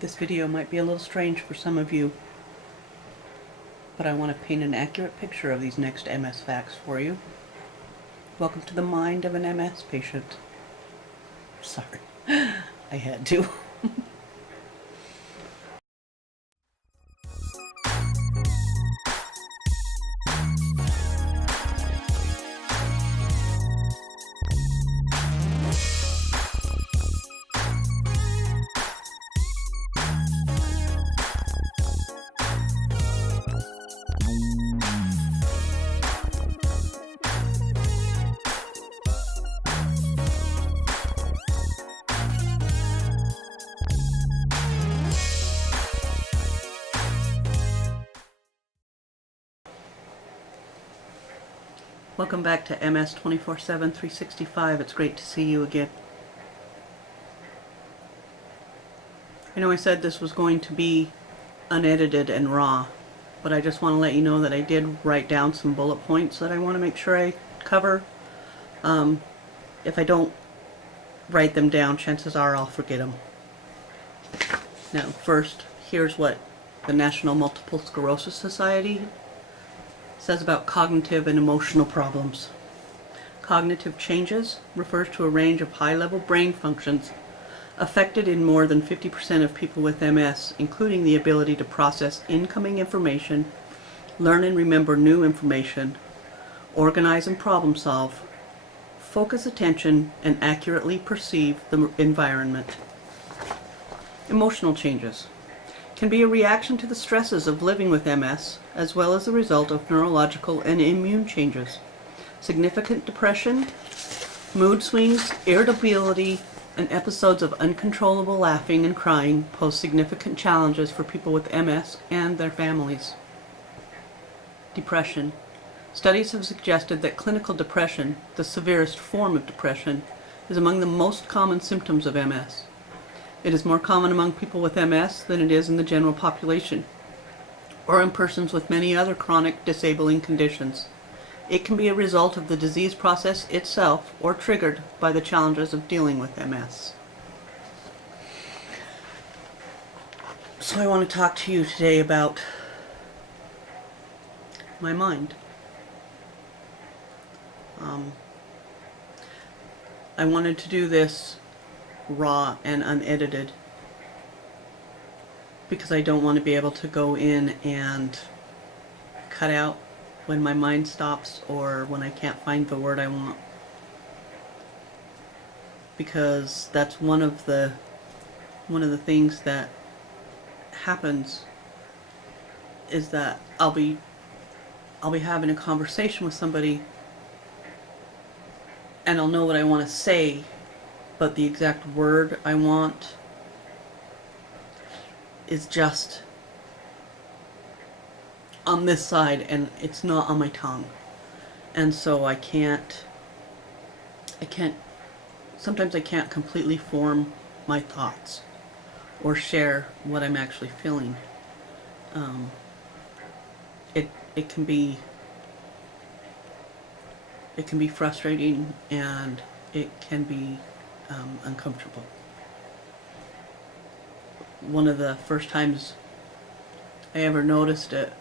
This video might be a little strange for some of you, but I want to paint an accurate picture of these next MS facts for you. Welcome to the mind of an MS patient. Sorry, I had to. Welcome back to MS 24/7 365. It's great to see you again. I know I said this was going to be unedited and raw, but I just want to let you know that I did write down some bullet points that I want to make sure I cover. If I don't write them down, chances are I'll forget them. Now, first, here's what the National Multiple Sclerosis Society says about cognitive and emotional problems. Cognitive changes refers to a range of high-level brain functions affected in more than 50% of people with MS, including the ability to process incoming information, learn and remember new information, organize and problem solve, focus attention, and accurately perceive the environment. Emotional changes can be a reaction to the stresses of living with MS, as well as the result of neurological and immune changes. Significant depression, mood swings, irritability, and episodes of uncontrollable laughing and crying pose significant challenges for people with MS and their families. Depression. Studies have suggested that clinical depression, the severest form of depression, is among the most common symptoms of MS. It is more common among people with MS than it is in the general population, or in persons with many other chronic disabling conditions. It can be a result of the disease process itself or triggered by the challenges of dealing with MS. So I want to talk to you today about my mind. I wanted to do this raw and unedited because I don't want to be able to go in and cut out when my mind stops or when I can't find the word I want, because that's one of the things that happens is that I'll be having a conversation with somebody and I'll know what I want to say, but the exact word I want is just on this side and it's not on my tongue. And so sometimes I can't completely form my thoughts or share what I'm actually feeling. It can be frustrating and it can be uncomfortable. One of the first times I ever noticed it,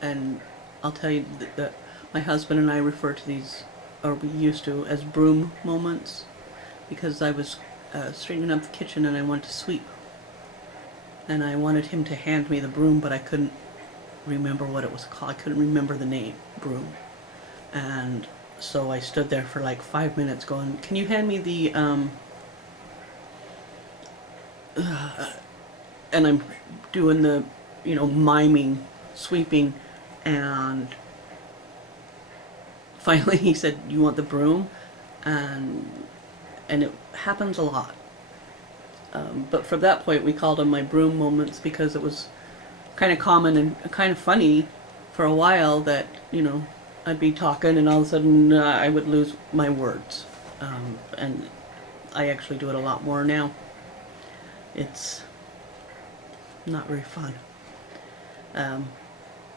and I'll tell you that my husband and I refer to these, or we used to, as broom moments, because I was straightening up the kitchen and I wanted to sweep. And I wanted him to hand me the broom, but I couldn't remember what it was called. I couldn't remember the name, broom. And so I stood there for like 5 minutes going, can you hand me the, and I'm doing the, miming, sweeping, and finally he said, you want the broom? And it happens a lot. But from that point we called them my broom moments because it was kind of common and kind of funny for a while that, I'd be talking and all of a sudden I would lose my words. And I actually do it a lot more now. It's not very fun.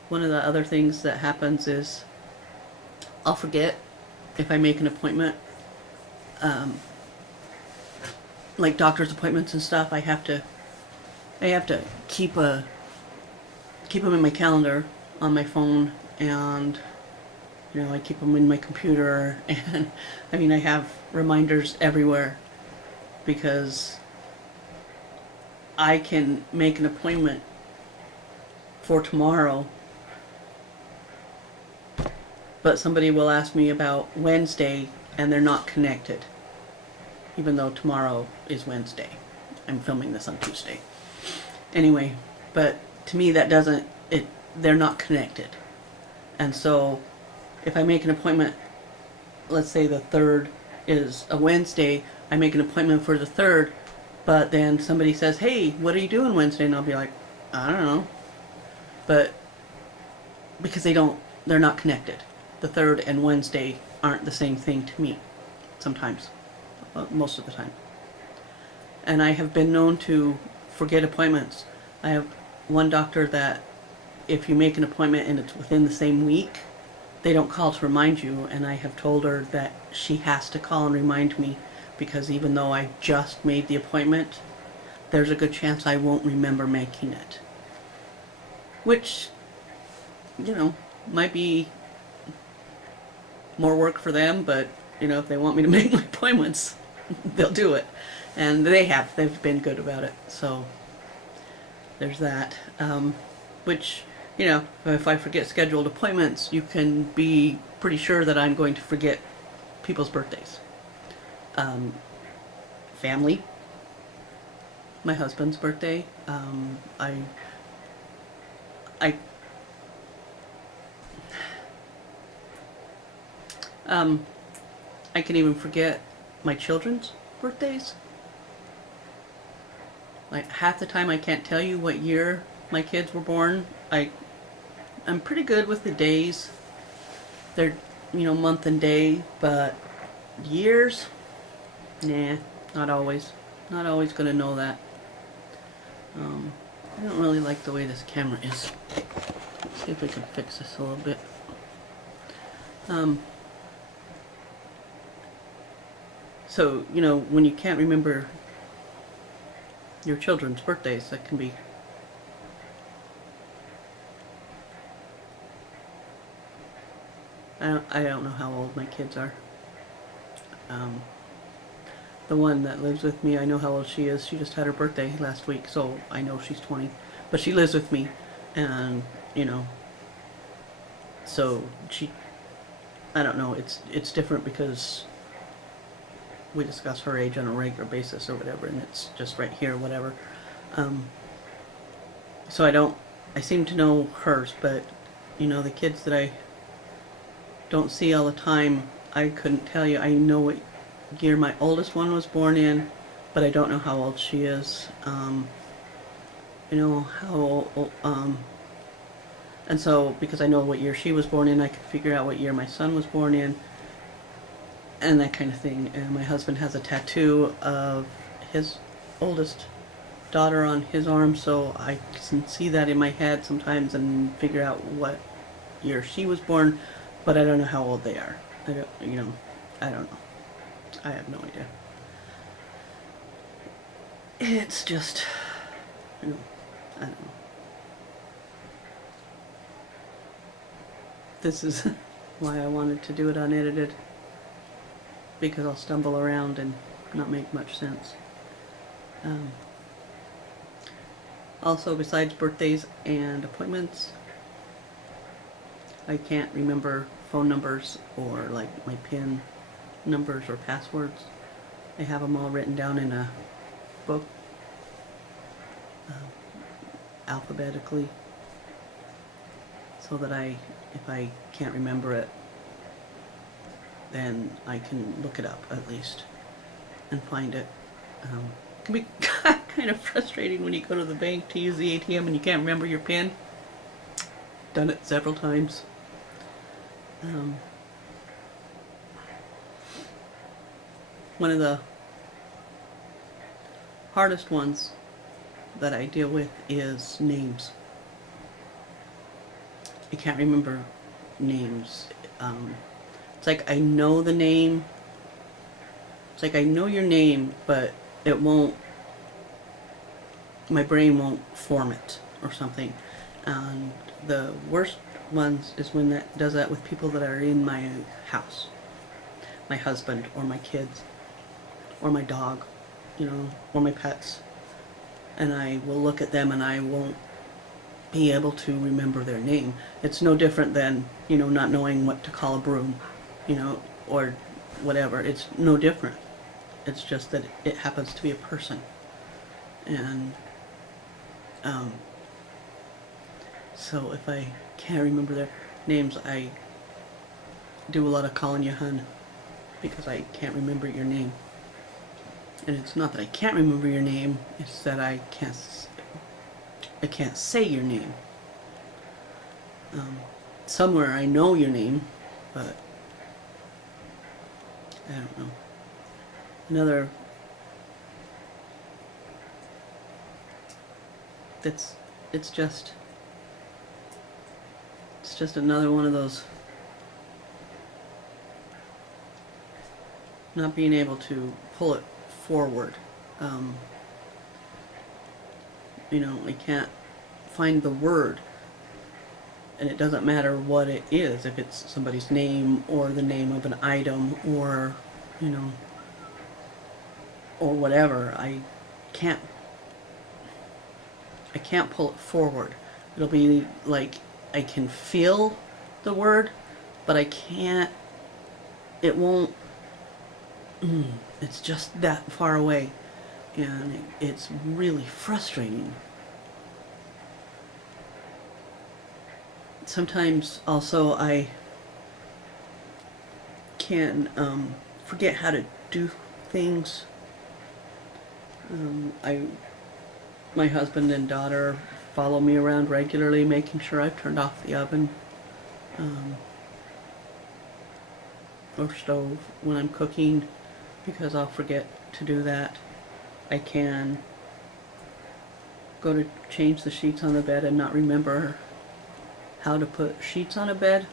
One of the other things that happens is I'll forget if I make an appointment. Like doctor's appointments and stuff, I have to I have to keep them in my calendar on my phone, and I keep them in my computer, and I mean I have reminders everywhere because I can make an appointment for tomorrow, but somebody will ask me about Wednesday and they're not connected, even though tomorrow is Wednesday. I'm filming this on Tuesday. Anyway, but to me that doesn't, they're not connected. And so if I make an appointment, let's say the 3rd is a Wednesday, I make an appointment for the 3rd, but then somebody says, hey, what are you doing Wednesday? And I'll be like, I don't know. But because they're not connected. The 3rd and Wednesday aren't the same thing to me sometimes, most of the time. And I have been known to forget appointments. I have one doctor that if you make an appointment and it's within the same week, they don't call to remind you, and I have told her that she has to call and remind me, because even though I just made the appointment, there's a good chance I won't remember making it. Which, might be more work for them, but, if they want me to make my appointments, they'll do it. And they've been good about it, so there's that. Which, if I forget scheduled appointments, you can be pretty sure that I'm going to forget people's birthdays. Family, my husband's birthday, I can even forget my children's birthdays. Like half the time I can't tell you what year my kids were born. I'm pretty good with the days. They're, month and day, but years? Nah, not always. Not always gonna know that. I don't really like the way this camera is. Let's see if we can fix this a little bit. So, when you can't remember your children's birthdays, that can be I don't know how old my kids are. The one that lives with me, I know how old she is. She just had her birthday last week, so I know she's 20. But she lives with me, and, so I don't know, it's different because we discuss her age on a regular basis or whatever, and it's just right here, whatever. So I seem to know hers, but, the kids that I don't see all the time, I couldn't tell you. I know what year my oldest one was born in, but I don't know how old she is. How old, and so because I know what year she was born in, I could figure out what year my son was born in, and that kind of thing. And my husband has a tattoo of his oldest daughter on his arm, so I can see that in my head sometimes and figure out what year she was born, but I don't know how old they are. I don't know. I have no idea. It's just, I don't know. This is why I wanted to do it unedited, because I'll stumble around and not make much sense. Also, besides birthdays and appointments, I can't remember phone numbers or like my PIN numbers or passwords. I have them all written down in a book, alphabetically, so that if I can't remember it, then I can look it up at least and find it. It can be kind of frustrating when you go to the bank to use the ATM and you can't remember your PIN. Done it several times. One of the hardest ones that I deal with is names. I can't remember names. It's like I know the name. It's like I know your name, but it won't my brain won't form it or something. And the worst ones is when that does that with people that are in my house, my husband or my kids or my dog, you know, or my pets. And I will look at them and I won't be able to remember their name. It's no different than, you know, not knowing what to call a broom, you know, or whatever. It's no different. It's just that it happens to be a person. And so if I can't remember their names, I do a lot of calling you hun, because I can't remember your name. And it's not that I can't remember your name, it's that I can't say your name. Somewhere I know your name, but I don't know. It's just another one of those not being able to pull it forward. You know, I can't find the word, and it doesn't matter what it is, if it's somebody's name or the name of an item or, you know, or whatever. I can't pull it forward. It'll be like I can feel the word, but I can't, it won't, it's just that far away, and it's really frustrating. Sometimes also I can forget how to do things. My husband and daughter follow me around regularly, making sure I've turned off the oven or stove when I'm cooking, because I'll forget to do that. I can go to change the sheets on the bed and not remember how to put sheets on a bed.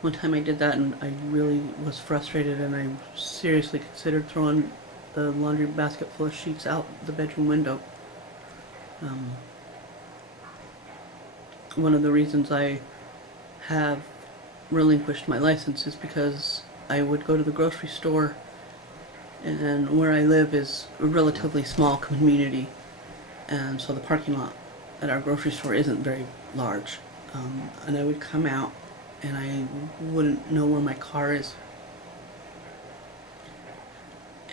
One time I did that and I really was frustrated, and I seriously considered throwing the laundry basket full of sheets out the bedroom window. One of the reasons I have relinquished my license is because I would go to the grocery store, and where I live is a relatively small community, and so the parking lot at our grocery store isn't very large, and I would come out and I wouldn't know where my car is.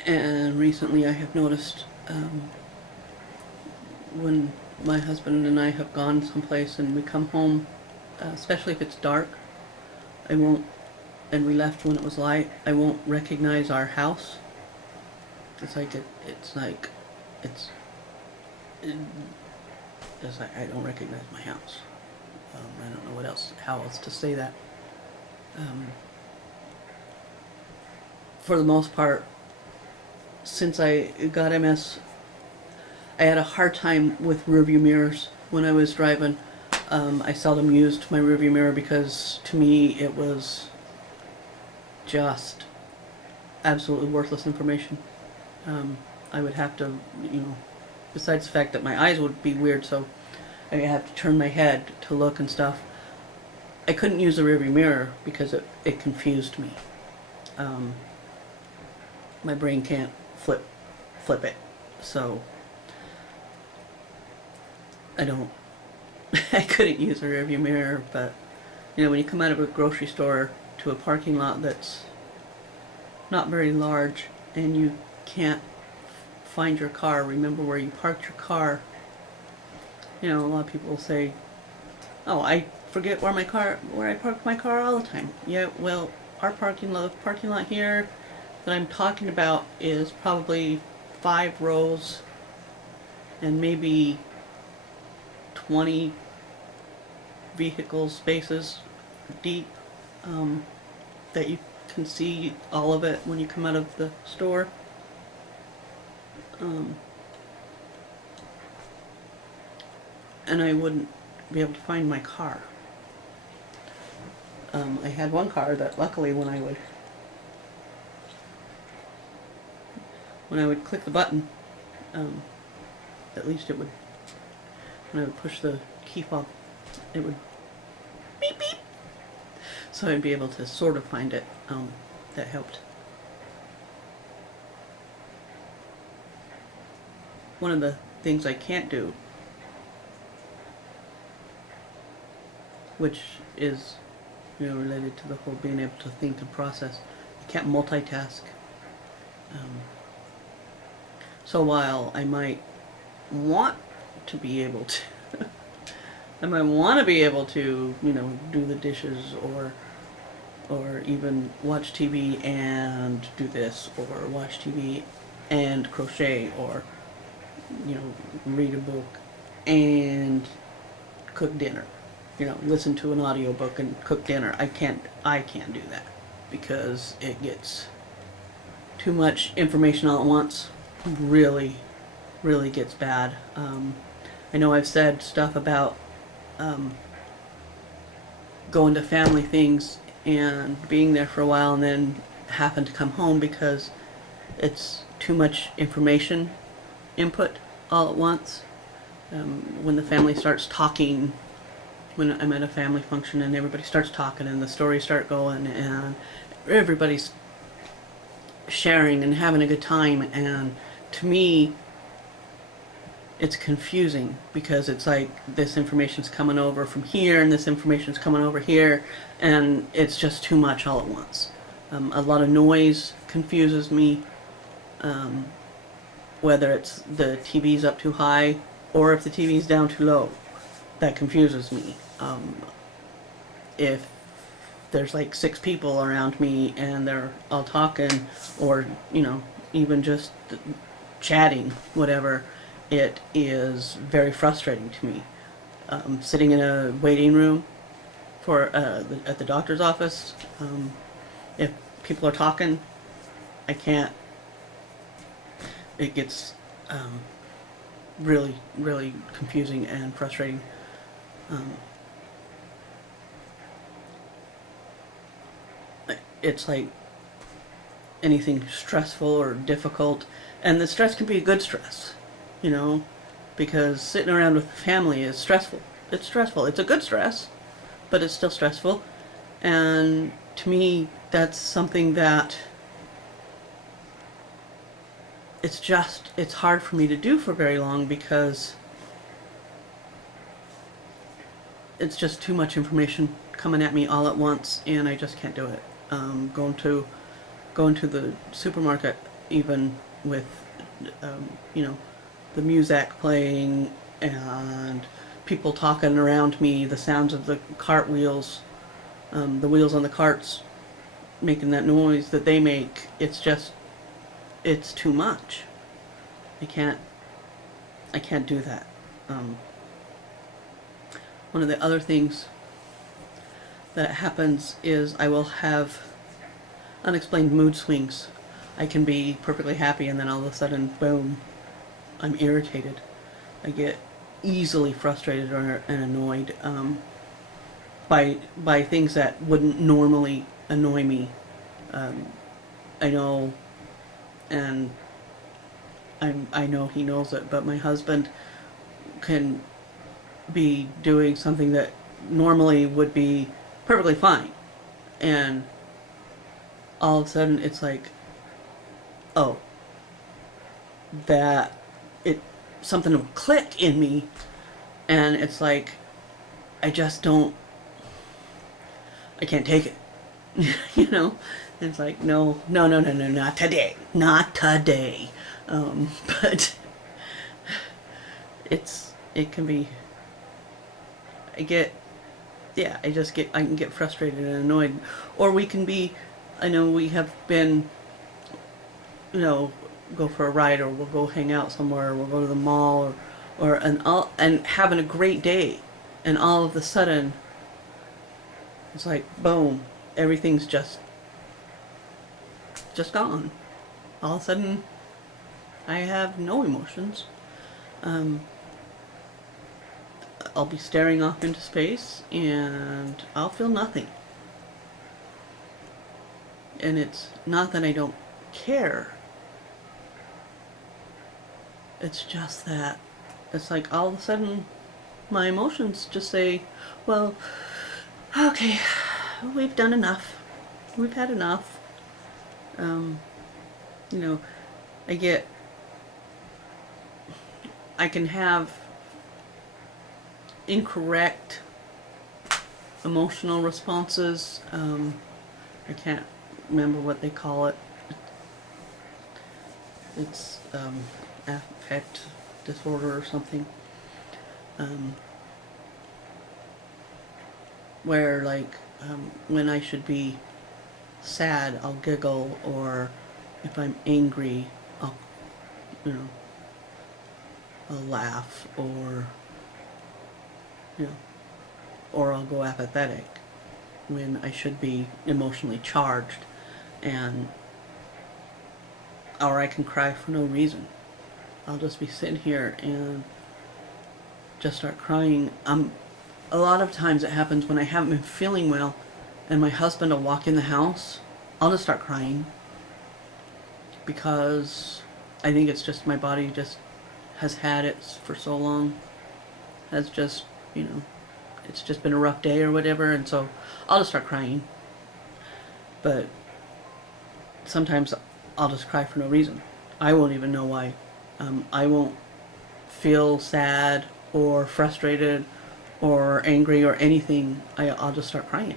And recently I have noticed when my husband and I have gone someplace and we come home, especially if it's dark, and we left when it was light, I won't recognize our house. It's like I don't recognize my house. I don't know how else to say that. For the most part, since I got MS, I had a hard time with rearview mirrors when I was driving. I seldom used my rearview mirror because to me it was just absolutely worthless information. I would have to, you know, besides the fact that my eyes would be weird, so I have to turn my head to look and stuff. I couldn't use the rearview mirror because it confused me. My brain can't flip it, so I couldn't use a rearview mirror. But you know, when you come out of a grocery store to a parking lot that's not very large and you can't find your car, remember where you parked your car. You know, a lot of people will say, "Oh, I forget where I parked my car all the time." Yeah, well, our parking lot here that I'm talking about is probably 5 rows and maybe 20 vehicle spaces deep, that you can see all of it when you come out of the store. And I wouldn't be able to find my car. I had one car that luckily when I would click the button, at least it would, when I would push the key fob, it would beep beep. So I'd be able to sort of find it. That helped. One of the things I can't do, which is, related to the whole being able to think and process, I can't multitask. So while I might want to be able to, I might want to be able to, do the dishes or even watch TV and do this, or watch TV and crochet, or read a book and cook dinner, listen to an audiobook and cook dinner. I can't do that because it gets too much information all at once. Really gets bad. I know I've said stuff about going to family things and being there for a while and then having to come home because it's too much information input all at once. When the family starts talking, when I'm at a family function and everybody starts talking and the stories start going and everybody's sharing and having a good time, and to me it's confusing because it's like this information's coming over from here and this information's coming over here, and it's just too much all at once. A lot of noise confuses me, whether it's the TV's up too high or if the TV's down too low. That confuses me. If there's like 6 people around me and they're all talking, or even just chatting, whatever, it is very frustrating to me. Sitting in a waiting room for at the doctor's office, if people are talking, I can't. It gets really confusing and frustrating. It's like anything stressful or difficult, and the stress can be a good stress, because sitting around with family is stressful. It's stressful. It's a good stress, but it's still stressful. And to me, that's something that it's hard for me to do for very long because it's just too much information coming at me all at once, and I just can't do it. Going to the supermarket, even with the music playing and people talking around me, the sounds of the cart wheels, the wheels on the carts making that noise that they make, it's too much. I can't do that. One of the other things that happens is I will have unexplained mood swings. I can be perfectly happy and then all of a sudden, boom, I'm irritated. I get easily frustrated and annoyed by things that wouldn't normally annoy me. I know, and I know he knows it, but my husband can be doing something that normally would be perfectly fine, and all of a sudden it's like, oh, that something will click in me, and it's like I can't take it. It's like no, not today, but it can be. I can get frustrated and annoyed. Or we can be, I know we have been, go for a ride, or we'll go hang out somewhere, or we'll go to the mall, and having a great day, and all of a sudden, it's like, boom, everything's just gone. All of a sudden, I have no emotions. I'll be staring off into space and I'll feel nothing. And it's not that I don't care. It's just that it's like all of a sudden my emotions just say, well, okay, we've done enough. We've had enough. You know, I can have incorrect emotional responses. I can't remember what they call it. It's affect disorder or something. Where like when I should be sad, I'll giggle, or if I'm angry, I'll, you know, I'll laugh, or, you know, or I'll go apathetic when I should be emotionally charged, and or I can cry for no reason. I'll just be sitting here and just start crying. A lot of times it happens when I haven't been feeling well, and my husband will walk in the house. I'll just start crying because I think it's just my body just has had it for so long, has just, you know, it's just been a rough day or whatever, and so I'll just start crying. But sometimes I'll just cry for no reason. I won't even know why. I won't feel sad or frustrated or angry or anything. I'll just start crying.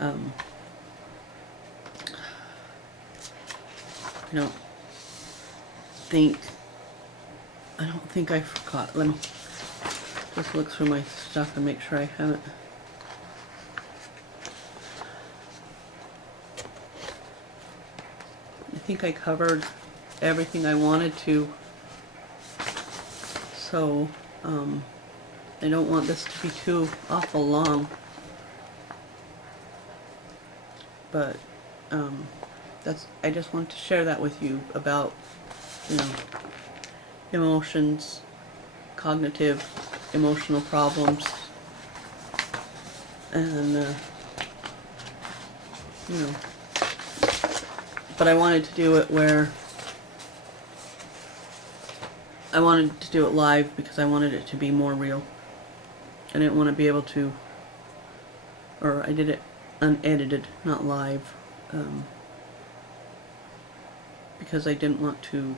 I don't think I forgot. Let me just look through my stuff and make sure I haven't. I think I covered everything I wanted to. So, I don't want this to be too awful long. But, I just want to share that with you about, you know, emotions, cognitive, emotional problems, and, you know, but I wanted to do it where I wanted to do it live because I wanted it to be more real. I didn't want to be able to, or I did it unedited, not live, because I didn't want to,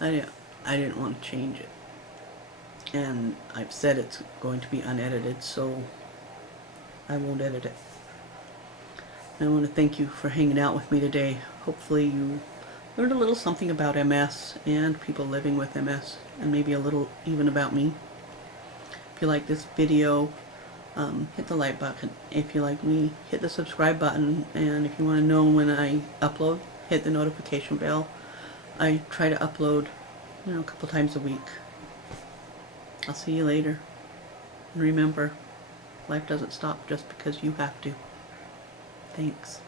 I didn't want to change it. And I've said it's going to be unedited, so I won't edit it. I want to thank you for hanging out with me today. Hopefully you learned a little something about MS and people living with MS, and maybe a little even about me. If you like this video, hit the like button. If you like me, hit the subscribe button. And if you want to know when I upload, hit the notification bell. I try to upload, you know, a couple times a week. I'll see you later. And remember, life doesn't stop just because you have to. Thanks.